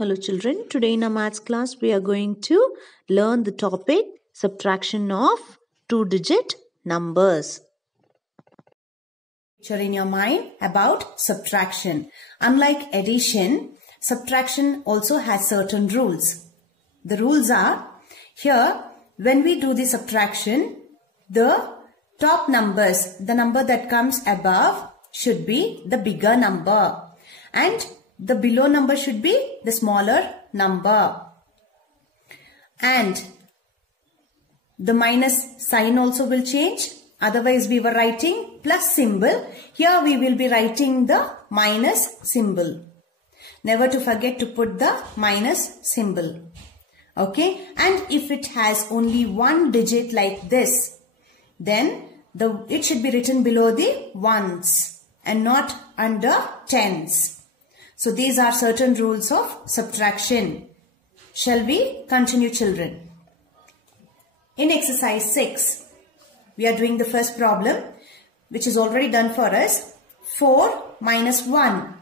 Hello children, today in our maths class we are going to learn the topic subtraction of two-digit numbers. Picture in your mind about subtraction. Unlike addition, subtraction also has certain rules. The rules are, here when we do the subtraction, the top numbers, the number that comes above should be the bigger number and the below number should be the smaller number. And the minus sign also will change. Otherwise we were writing plus symbol. Here we will be writing the minus symbol. Never to forget to put the minus symbol. Okay. And if it has only one digit like this, then it should be written below the ones and not under tens. So these are certain rules of subtraction. Shall we continue, children? In exercise 6, we are doing the first problem, which is already done for us. 4 minus 1.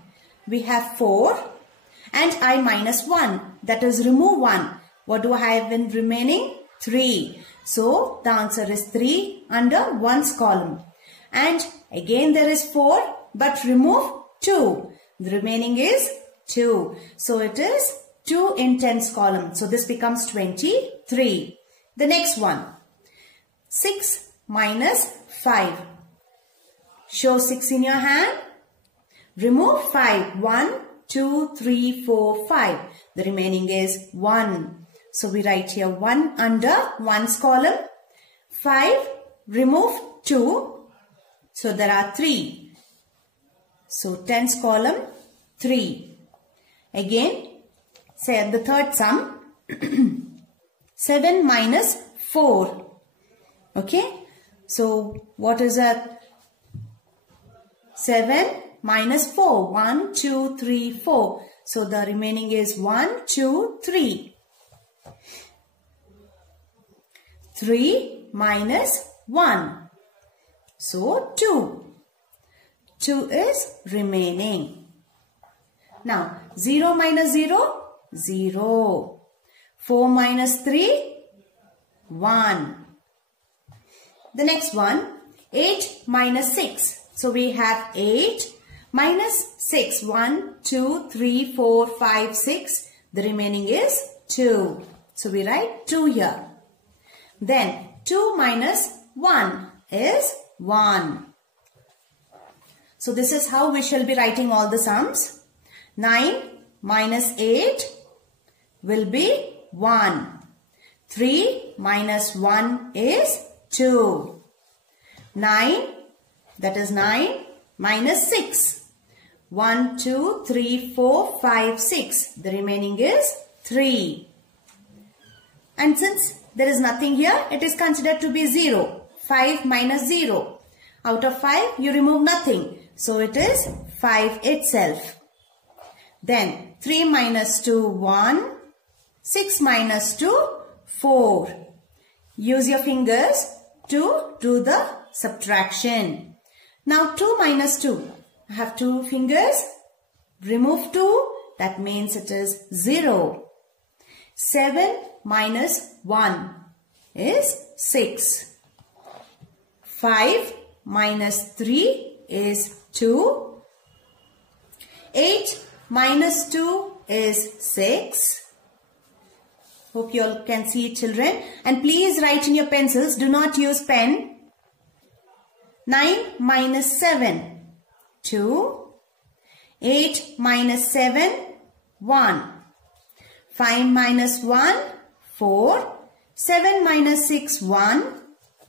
We have 4 and I minus 1. That is, remove 1. What do I have in remaining? 3. So the answer is 3 under ones column. And again there is 4, but remove 2. The remaining is 2. So it is 2 in tens column. So this becomes 23. The next one. 6 minus 5. Show 6 in your hand. Remove 5. 1, 2, 3, 4, 5. The remaining is 1. So we write here 1 under ones column. 5. Remove 2. So there are 3. So tens column 3. Again, say the third sum. 7 minus 4. Okay. So what is that? 7 minus 4. 1, 2, 3, 4. So the remaining is 1, 2, 3. 3 minus 1. So 2. 2 is remaining. Now 0 minus 0, 0. 4 minus 3, 1. The next one, 8 minus 6. So we have 8 minus 6. 1, 2, 3, 4, 5, 6. The remaining is 2. So we write 2 here. Then 2 minus 1 is 1. So this is how we shall be writing all the sums. 9 minus 8 will be 1. 3 minus 1 is 2. 9, that is 9 minus 6. 1, 2, 3, 4, 5, 6. The remaining is 3. And since there is nothing here, it is considered to be 0. 5 minus 0. Out of 5, you remove nothing. So it is 5 itself. Then 3 minus 2, 1. 6 minus 2, 4. Use your fingers to do the subtraction. Now 2 minus 2. I have 2 fingers. Remove 2. That means it is 0. 7 minus 1 is 6. 5 minus 3 is 2. 8 minus 2 is 6. Hope you all can see it, children. And please write in your pencils. Do not use pen. 9 minus 7, 2. 8 minus 7, 1. 5 minus 1, 4. 7 minus 6, 1.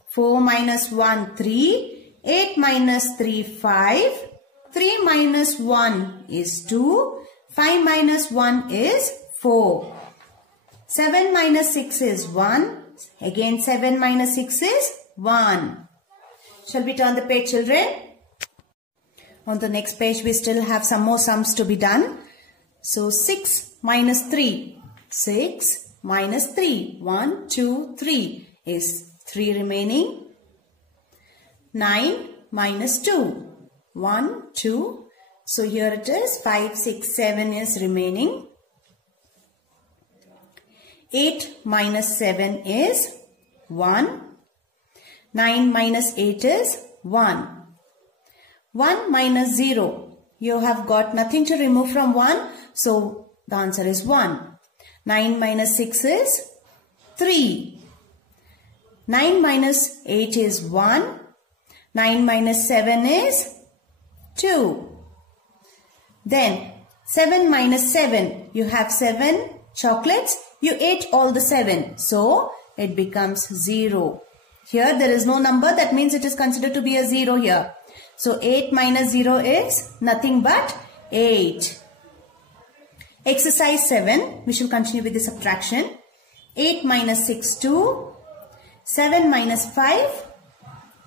4 minus 1, 3. 8 minus 3, 5. 3 minus 1 is 2. 5 minus 1 is 4. 7 minus 6 is 1. Again 7 minus 6 is 1. Shall we turn the page, children? On the next page we still have some more sums to be done. So 6 minus 3. 6 minus 3. 1, 2, 3 is 3 remaining. 9 minus 2. 1, 2. So here it is 5, 6, 7 is remaining. 8 minus 7 is 1. 9 minus 8 is 1. 1 minus 0. You have got nothing to remove from 1. So the answer is 1. 9 minus 6 is 3. 9 minus 8 is 1. 9 minus 7 is 2. Then 7 minus 7. You have 7 chocolates. You ate all the 7. So it becomes 0. Here there is no number. That means it is considered to be a 0 here. So 8 minus 0 is nothing but 8. Exercise 7. We shall continue with the subtraction. 8 minus 6, 2. 7 minus 5,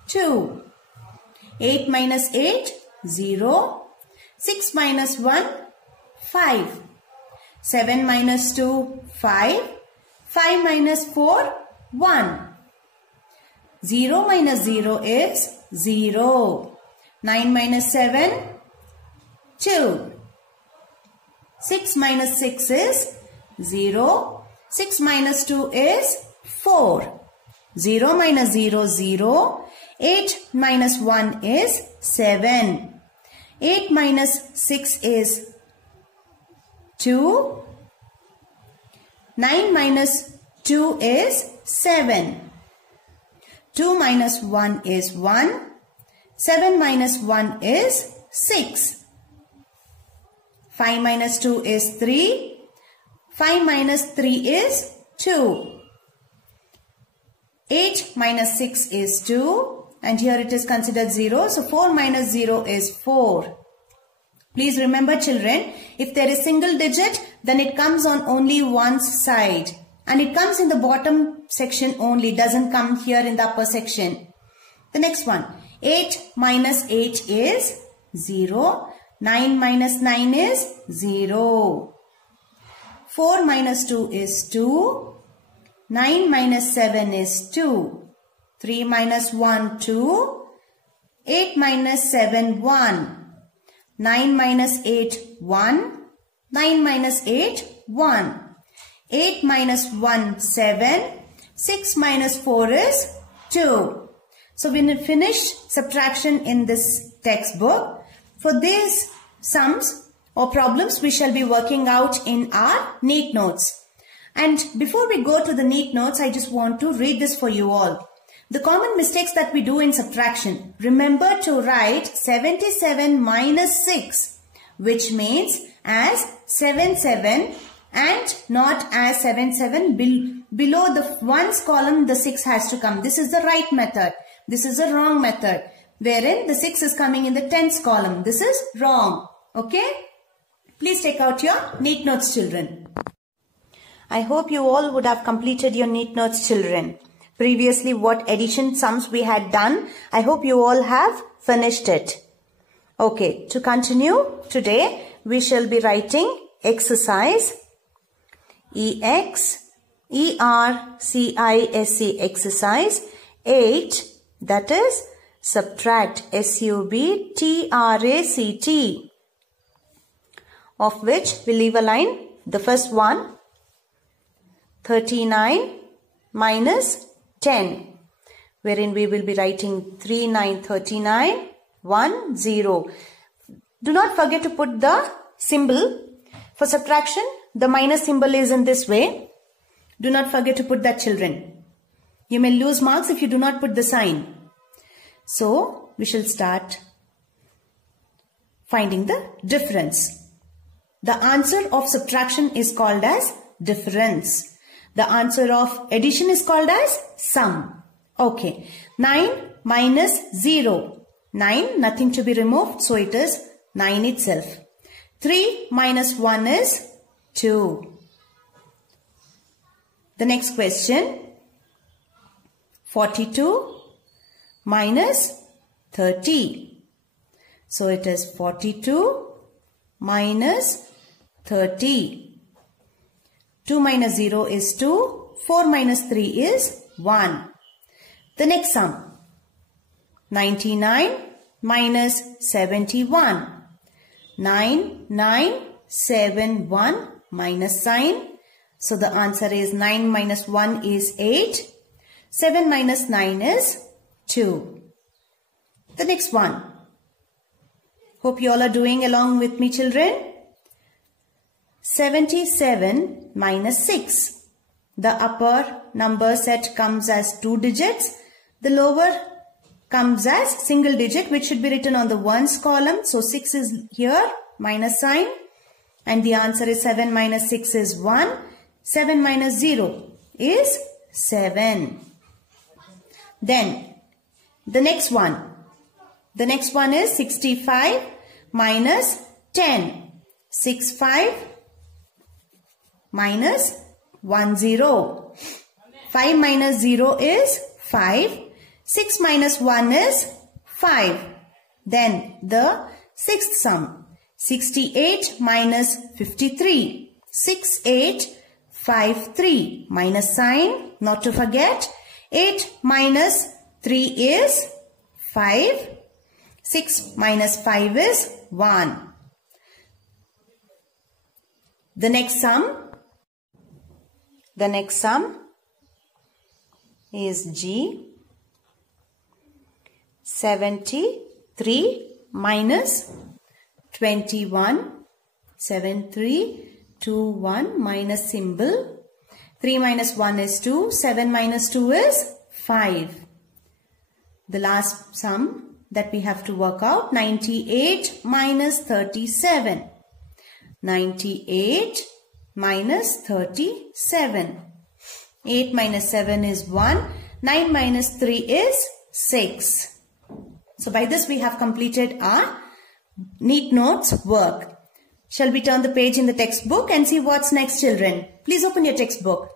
2. 8 minus 8, 0. 6 minus 1, 5. 7 minus 2, 5. 5 minus 4, 1. 0 minus 0 is 0. 9 minus 7, 2. 6 minus 6 is 0. 6 minus 2 is 4. 0 minus 0, 0. 8 minus 1 is 7. 8 minus 6 is 2. 9 minus 2 is 7. 2 minus 1 is 1. 7 minus 1 is 6. 5 minus 2 is 3. 5 minus 3 is 2. 8 minus 6 is 2. And here it is considered 0. So 4 minus 0 is 4. Please remember children, if there is single digit, then it comes on only one side. And it comes in the bottom section only, doesn't come here in the upper section. The next one, 8 minus 8 is 0. 9 minus 9 is 0. 4 minus 2 is 2. 9 minus 7 is 2. 3 minus 1, 2. 8 minus 7, 1. 9 minus 8, 1. 9 minus 8, 1. 8 minus 1, 7. 6 minus 4 is 2. So we finished subtraction in this textbook. For these sums or problems, we shall be working out in our neat notes. And before we go to the neat notes, I just want to read this for you all. The common mistakes that we do in subtraction. Remember to write 77 minus 6, which means as 77 and not as 77. Below the ones column, the 6 has to come. This is the right method. This is a wrong method, wherein the 6 is coming in the tens column. This is wrong. Okay? Please take out your neat notes, children. I hope you all would have completed your neat notes, children. Previously, what addition sums we had done, I hope you all have finished it. Okay, to continue, today we shall be writing exercise EXERCISE exercise 8, that is subtract SUBTRACT, of which we leave a line. The first one, 39 minus 10, wherein we will be writing 3 9 39 1 0. Do not forget to put the symbol. For subtraction, the minus symbol is in this way. Do not forget to put that, children. You may lose marks if you do not put the sign. So we shall start finding the difference. The answer of subtraction is called as difference. The answer of addition is called as sum. Okay. 9 minus 0. 9, nothing to be removed. So it is 9 itself. 3 minus 1 is 2. The next question. 42 minus 30. So it is 42 minus 30. 2 minus 0 is 2. 4 minus 3 is 1. The next sum. 99 minus 71. 9, 9, 7, 1 minus sign. So the answer is 9 minus 1 is 8. 7 minus 9 is 2. The next one. Hope you all are doing along with me, children. 77 minus 6. The upper number set comes as 2 digits. The lower comes as single digit, which should be written on the ones column. So 6 is here, minus sign. And the answer is 7 minus 6 is 1. 7 minus 0 is 7. Then the next one. The next one is 65 minus 10. 65 minus 10. 5 minus 0 is 5. 6 minus 1 is 5. Then the sixth sum. 68 minus 53. 6853 minus sign, not to forget. 8 minus 3 is 5. 6 minus 5 is 1. The next sum is G. 73 minus 21. 7321 minus symbol. 3 minus 1 is 2. 7 minus 2 is 5. The last sum that we have to work out, 98 minus 37. 98 minus 37. 8 minus 7 is 1. 9 minus 3 is 6. So by this we have completed our neat notes work. Shall we turn the page in the textbook and see what's next, children? Please open your textbook.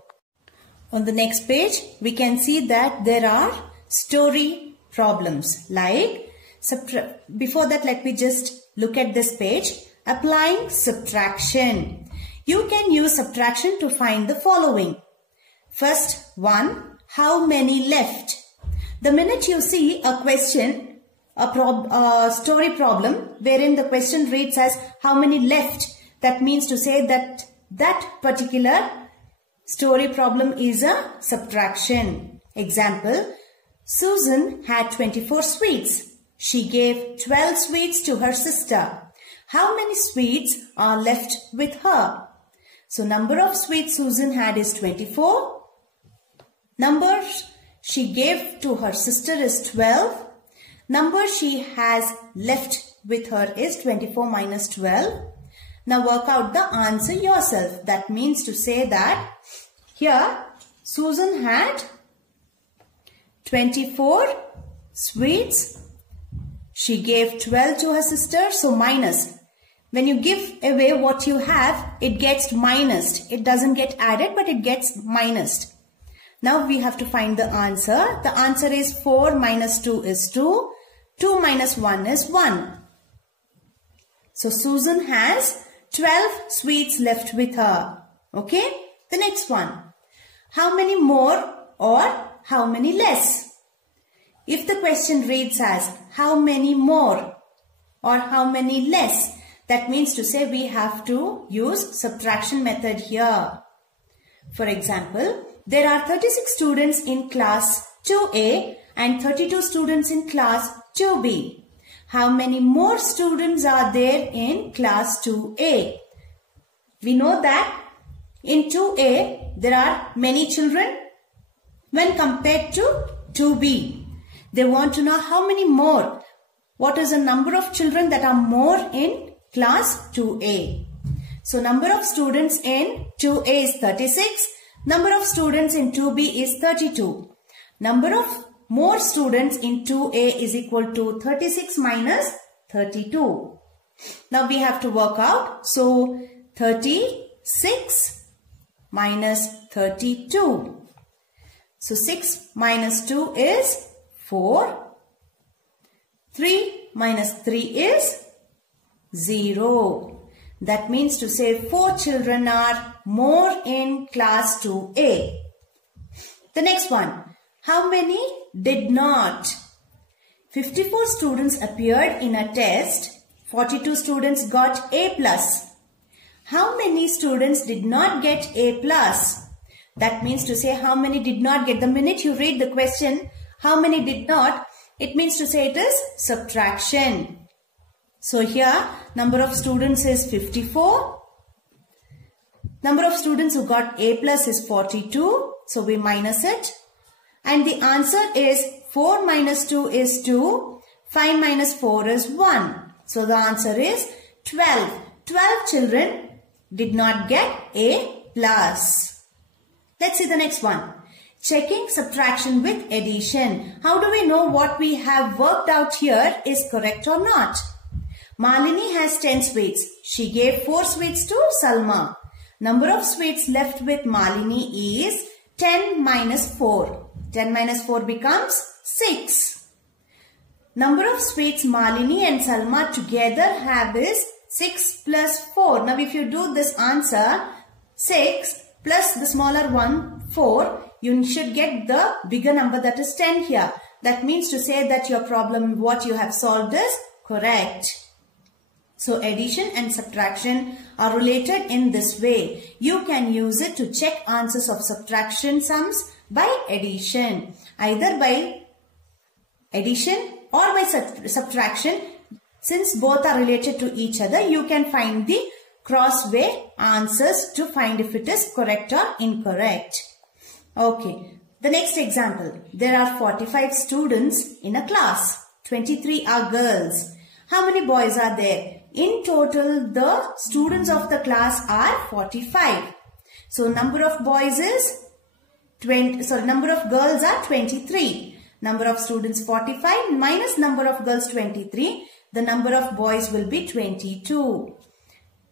On the next page, we can see that there are story problems. Like, before that, let me just look at this page. Applying subtraction. You can use subtraction to find the following. First one, how many left? The minute you see a question, a story problem wherein the question reads as how many left, that means to say that that particular story problem is a subtraction. Example, Susan had 24 sweets. She gave 12 sweets to her sister. How many sweets are left with her? So number of sweets Susan had is 24. Number she gave to her sister is 12. Number she has left with her is 24 minus 12. Now work out the answer yourself. That means to say that here Susan had 24 sweets. She gave 12 to her sister. So minus. When you give away what you have, it gets minused. It doesn't get added, but it gets minused. Now we have to find the answer. The answer is 4 minus 2 is 2. 2 minus 1 is 1. So Susan has 12 sweets left with her. Okay. The next one. How many more or how many less? If the question reads as how many more or how many less, that means to say we have to use subtraction method here. For example, there are 36 students in class 2A and 32 students in class 2B. How many more students are there in class 2A? We know that in 2A there are many children when compared to 2B. They want to know how many more. What is the number of children that are more in class 2A? So number of students in 2A is 36. Number of students in 2B is 32. Number of more students in 2A is equal to 36 minus 32. Now we have to work out. So 36 minus 32. So 6 minus 2 is 4. 3 minus 3 is 0. That means to say 4 children are more in class 2A. The next one. How many did not? 54 students appeared in a test. 42 students got A+. How many students did not get A plus? That means to say how many did not get. The minute you read the question, how many did not, it means to say it is subtraction. So here, number of students is 54. Number of students who got A plus is 42. So we minus it. And the answer is 4 minus 2 is 2. 5 minus 4 is 1. So the answer is 12. 12 children did not get A plus. Let's see the next one. Checking subtraction with addition. How do we know what we have worked out here is correct or not? Malini has 10 sweets. She gave 4 sweets to Salma. Number of sweets left with Malini is 10 minus 4. 10 minus 4 becomes 6. Number of sweets Malini and Salma together have is 6 plus 4. Now if you do this answer, 6 plus the smaller one, 4, you should get the bigger number, that is 10 here. That means to say that your problem, what you have solved is correct. So addition and subtraction are related in this way. You can use it to check answers of subtraction sums by addition. Either by addition or by subtraction. Since both are related to each other, you can find the cross-way answers to find if it is correct or incorrect. Okay. The next example. There are 45 students in a class. 23 are girls. How many boys are there? In total, the students of the class are 45. So, number of boys is number of girls are 23. Number of students 45 minus number of girls 23. The number of boys will be 22.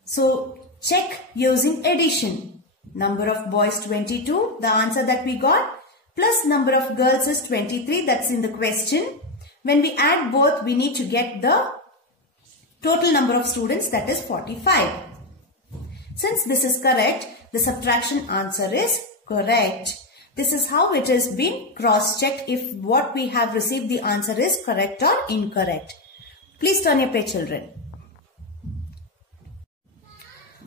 So, check using addition. Number of boys 22, the answer that we got, plus number of girls is 23, that's in the question. When we add both, we need to get the total number of students, that is 45. Since this is correct, the subtraction answer is correct. This is how it has been cross-checked if what we have received the answer is correct or incorrect. Please turn your page, children.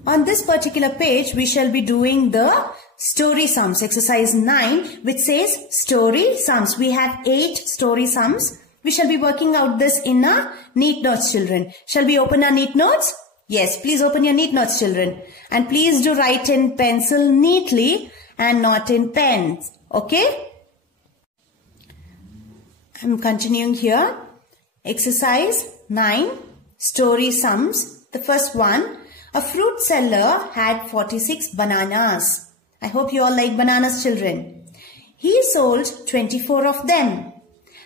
On this particular page, we shall be doing the story sums, exercise 9, which says story sums. We have 8 story sums. We shall be working out this in our neat notes, children. Shall we open our neat notes? Yes, please open your neat notes, children. And please do write in pencil neatly and not in pens. Okay? I'm continuing here. Exercise 9, story sums. The first one. A fruit seller had 46 bananas. I hope you all like bananas, children. He sold 24 of them.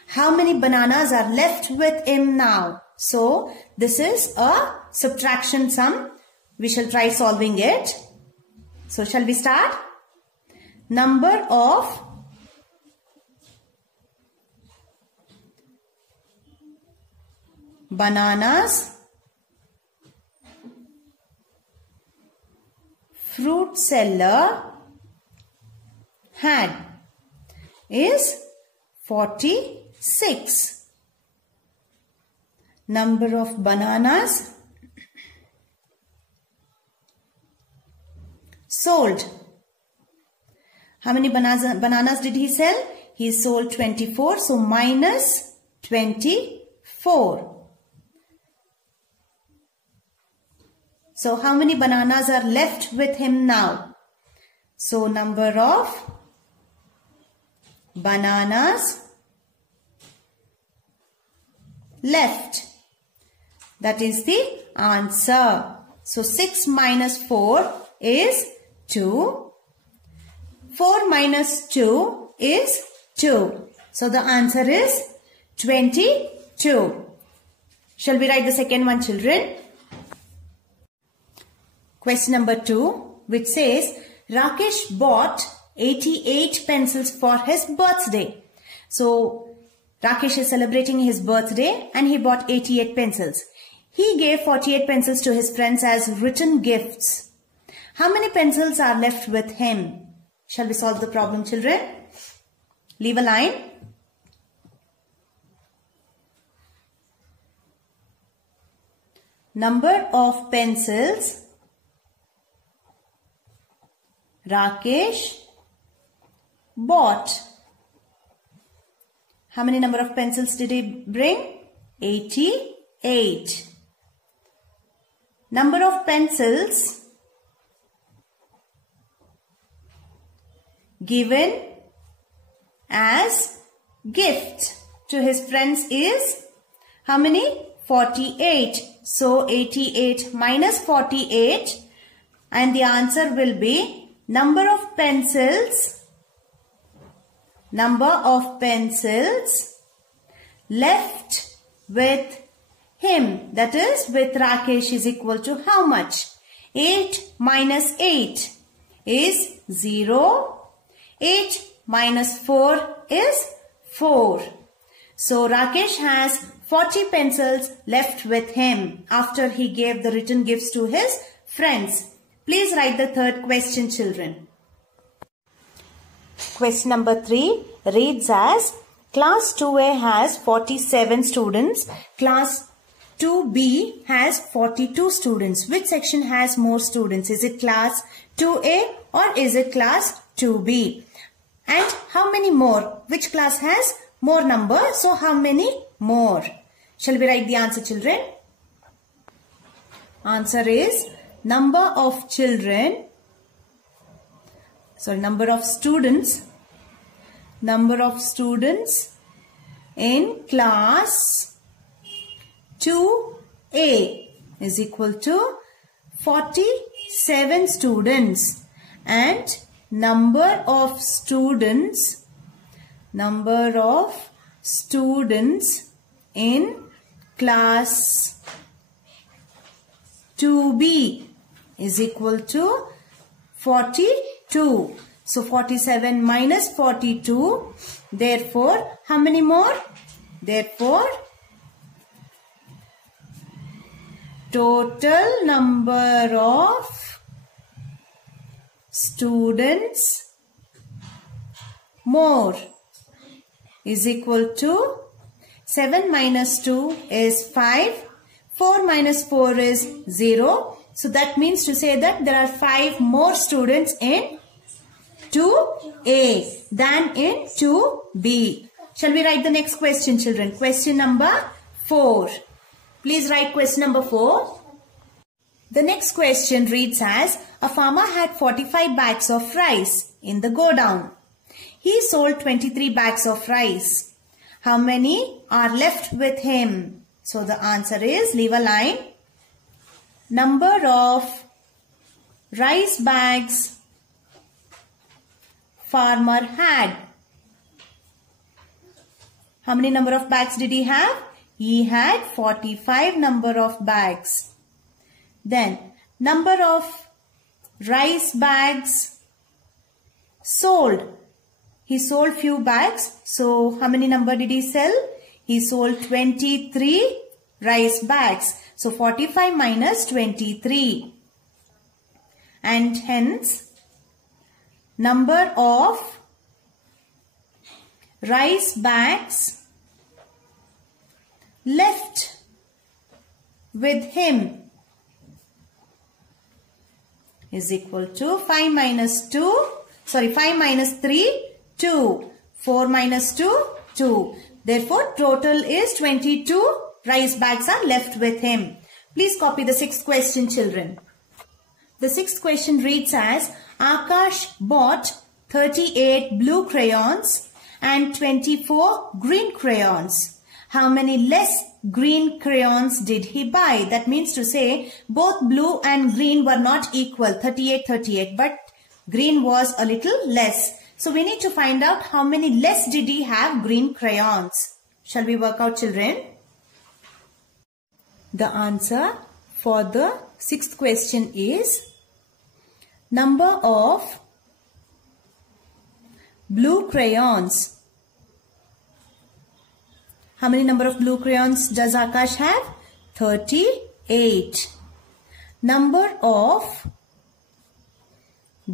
How many bananas are left with him now? So, this is a subtraction sum. We shall try solving it. So, shall we start? Number of bananas fruit seller had is 46. Number of bananas sold. How many bananas did he sell? He sold 24. So minus 24. So how many bananas are left with him now? So number of bananas left. That is the answer. So 6 minus 4 is 2. 4 minus 2 is 2. So the answer is 22. Shall we write the second one, children? Question number 2, which says, Rakesh bought 88 pencils for his birthday. So, Rakesh is celebrating his birthday and he bought 88 pencils. He gave 48 pencils to his friends as written gifts. How many pencils are left with him? Shall we solve the problem, children? Leave a line. Number of pencils Rakesh bought. How many number of pencils did he bring? 88. Number of pencils given as gift to his friends is how many? 48. So 88 minus 48 and the answer will be number of pencils left with him, that is with Rakesh, is equal to how much? 8 minus 8 is 0. 8 minus 4 is 4. So Rakesh has 40 pencils left with him after he gave the written gifts to his friends. Please write the third question, children. Question number 3 reads as, Class 2A has 47 students. Class 2B has 42 students. Which section has more students? Is it class 2A or is it class 2B? And how many more? Which class has more number? So how many more? Shall we write the answer, children? Answer is number of students in class 2A is equal to 47 students, and number of students in class 2B is equal to 42. So 47 minus 42. Therefore, how many more? Therefore, total number of students more is equal to 7 minus 2 is 5. 4 minus 4 is 0. So that means to say that there are 5 more students in 2A than in 2B. Shall we write the next question, children? Question number 4. Please write question number 4. The next question reads as, a farmer had 45 bags of rice in the godown. He sold 23 bags of rice. How many are left with him? So the answer is, leave a line. Number of rice bags farmer had. How many number of bags did he have? He had 45 number of bags. Then number of rice bags sold. He sold few bags. So how many number did he sell? He sold 23 rice bags. So 45 minus 23. And hence number of rice bags left with him is equal to 5 minus 3, 2. 4 minus 2, 2. Therefore, total is 22 rice bags are left with him. Please copy the 6th question, children. The 6th question reads as, Akash bought 38 blue crayons and 24 green crayons. How many less green crayons did he buy? That means to say both blue and green were not equal, 38, but green was a little less. So we need to find out how many less did he have green crayons. Shall we work out, children? The answer for the 6th question is number of blue crayons. How many number of blue crayons does Akash have? 38. Number of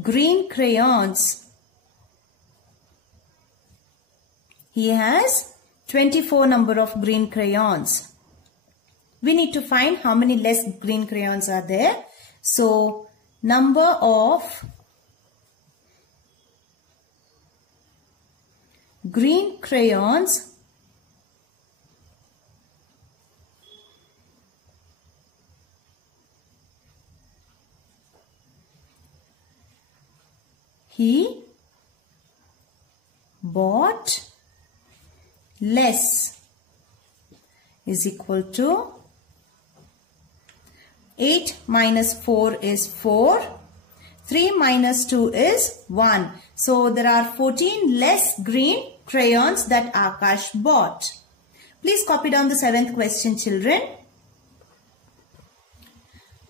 green crayons. He has 24 number of green crayons. We need to find how many less green crayons are there. So, number of green crayons he bought less is equal to 8 minus 4 is 4. 3 minus 2 is 1. So there are 14 less green crayons that Akash bought. Please copy down the 7th question, children.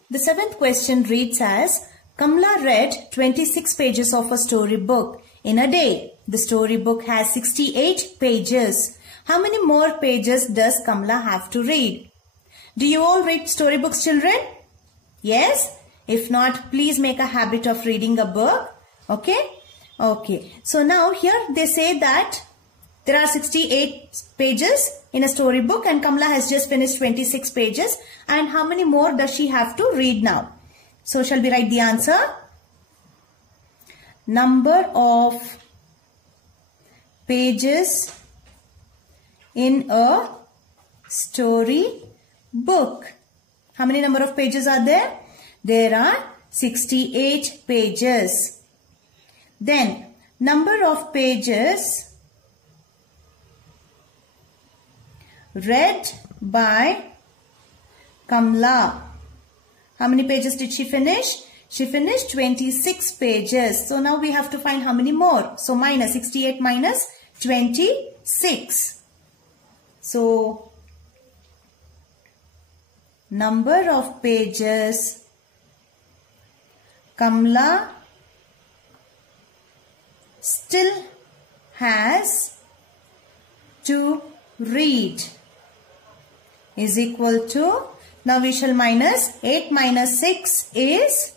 The 7th question reads as, Kamla read 26 pages of a storybook in a day. The storybook has 68 pages. How many more pages does Kamla have to read? Do you all read storybooks, children? Yes? If not, please make a habit of reading a book. Okay? Okay. So now here they say that there are 68 pages in a storybook and Kamla has just finished 26 pages. And how many more does she have to read now? So shall we write the answer? Number of pages in a story book. How many number of pages are there? There are 68 pages. Then number of pages read by Kamla. How many pages did she finish? She finished 26 pages. So now we have to find how many more. So minus 68 minus 26. So number of pages Kamla still has to read is equal to, now we shall minus 8 minus 6 is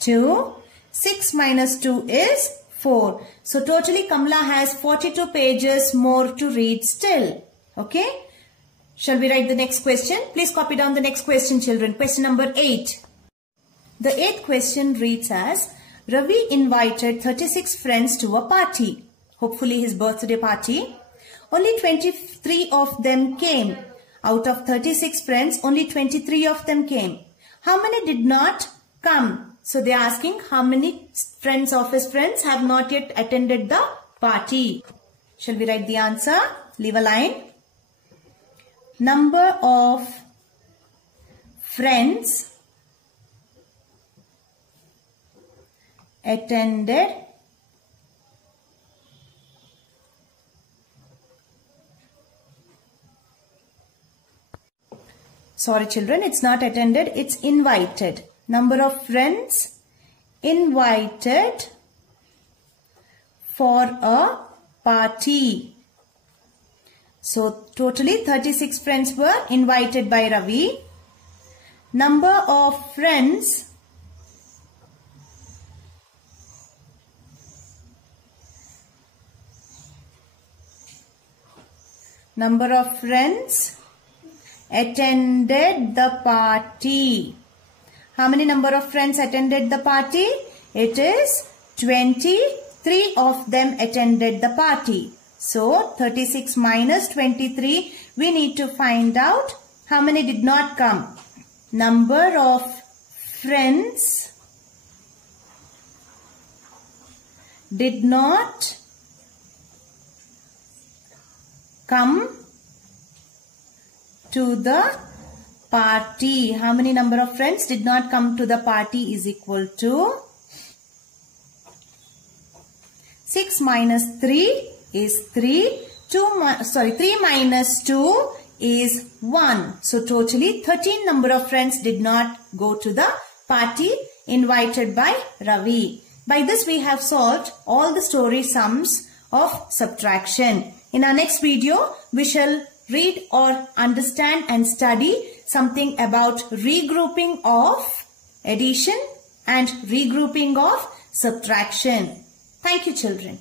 2. 6 minus 2 is 4. So totally Kamla has 42 pages more to read still. Okay. Shall we write the next question? Please copy down the next question, children. Question number 8. The 8th question reads as, Ravi invited 36 friends to a party. Hopefully his birthday party. Only 23 of them came. Out of 36 friends, only 23 of them came. How many did not come? So they are asking how many friends of his friends have not yet attended the party. Shall we write the answer? Leave a line. Number of friends attended Sorry children, it's not attended, it's invited. Number of friends invited for a party. So totally 36 friends were invited by Ravi. Number of friends attended the party. How many number of friends attended the party? It is 23 of them attended the party. So 36 minus 23, we need to find out how many did not come. Number of friends did not come to the party. How many number of friends did not come to the party is equal to 6 minus 3 is 3. 3 minus 2 is 1. So totally 13 number of friends did not go to the party invited by Ravi. By this we have solved all the story sums of subtraction. In our next video, we shall read or understand and study something about regrouping of addition and regrouping of subtraction. Thank you, children.